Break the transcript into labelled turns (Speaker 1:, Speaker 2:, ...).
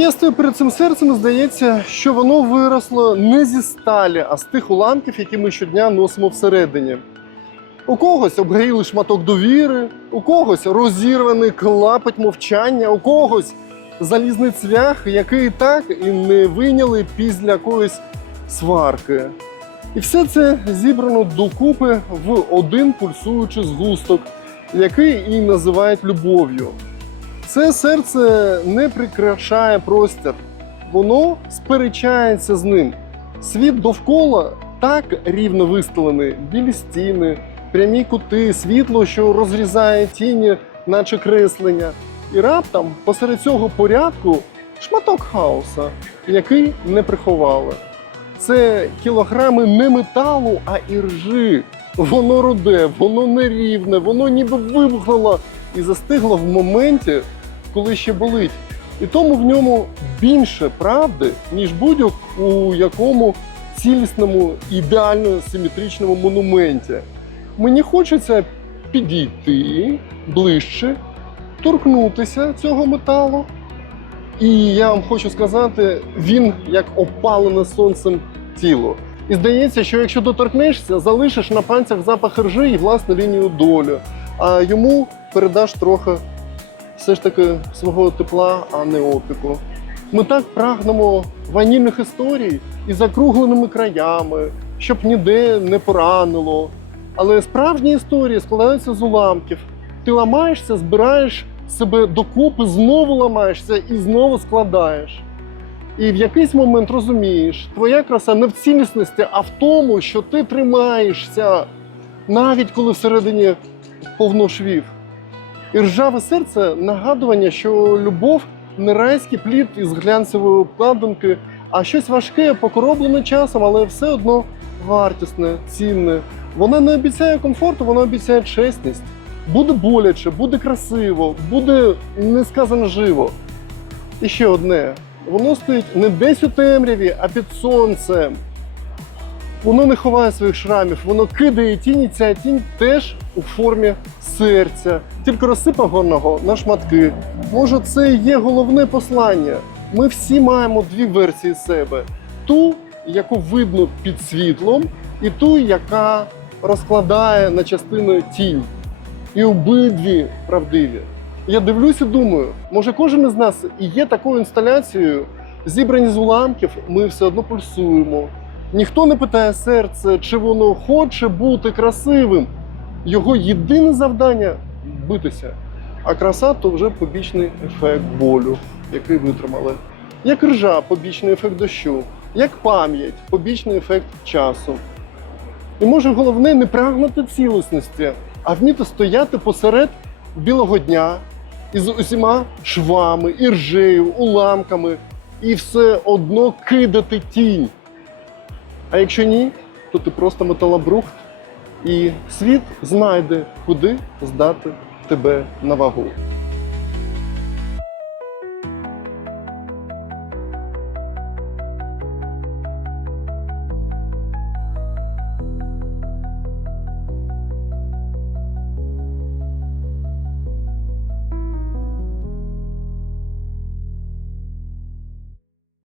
Speaker 1: Я перед цим серцем здається, що воно виросло не зі сталі, а з тих уламків, які ми щодня носимо всередині. У когось обгорілий шматок довіри, у когось розірваний клапоть мовчання, у когось залізний цвях, який так і не вийняли після якоїсь сварки. І все це зібрано докупи в один пульсуючий згусток, який і називають любов'ю. Це серце не прикрашає простір, воно сперечається з ним. Світ довкола так рівно вистелений, білі стіни, прямі кути, світло, що розрізає тіні, наче креслення. І раптом посеред цього порядку шматок хаоса, який не приховали. Це кілограми не металу, а іржи. Воно руде, воно нерівне, воно ніби вибухнуло і застигло в моменті, коли ще болить. І тому в ньому більше правди, ніж будь-у якому цілісному, ідеально симетричному монументі. Мені хочеться підійти ближче, торкнутися цього металу. І я вам хочу сказати, він як опалене сонцем тіло. І здається, що якщо доторкнешся, залишиш на пальцях запах ржи і власну лінію долю, а йому передаш трохи все ж таки свого тепла, а не опіку. Ми так прагнемо ванільних історій із закругленими краями, щоб ніде не поранило. Але справжні історії складаються з уламків. Ти ламаєшся, збираєш себе докупи, знову ламаєшся і знову складаєш. І в якийсь момент розумієш, твоя краса не в цілісності, а в тому, що ти тримаєшся, навіть коли всередині повно швів. І ржаве серце нагадування, що любов не райський плід із глянцевої обкладинки, а щось важке, покороблене часом, але все одно вартісне, цінне. Вона не обіцяє комфорту, вона обіцяє чесність. Буде боляче, буде красиво, буде несказано живо. І ще одне: воно стоїть не десь у темряві, а під сонцем. Воно не ховає своїх шрамів, воно кидає тінь, і ця тінь теж у формі серця, тільки розсипаного на шматки. Може, це і є головне послання. Ми всі маємо дві версії себе: ту, яку видно під світлом, і ту, яка розкладає на частини тінь. І обидві правдиві. Я дивлюсь і думаю, може кожен із нас і є такою інсталяцією, зібрані з уламків, ми все одно пульсуємо. Ніхто не питає серце, чи воно хоче бути красивим. Його єдине завдання битися. А краса то вже побічний ефект болю, який витримали. Як ржа, побічний ефект дощу, як пам'ять, побічний ефект часу. І може головне не прагнути цілісності, а вміти стояти посеред білого дня із усіма швами, іржею, уламками, і все одно кидати тінь. А якщо ні, то ти просто металобрухт, і світ знайде, куди здати тебе на вагу.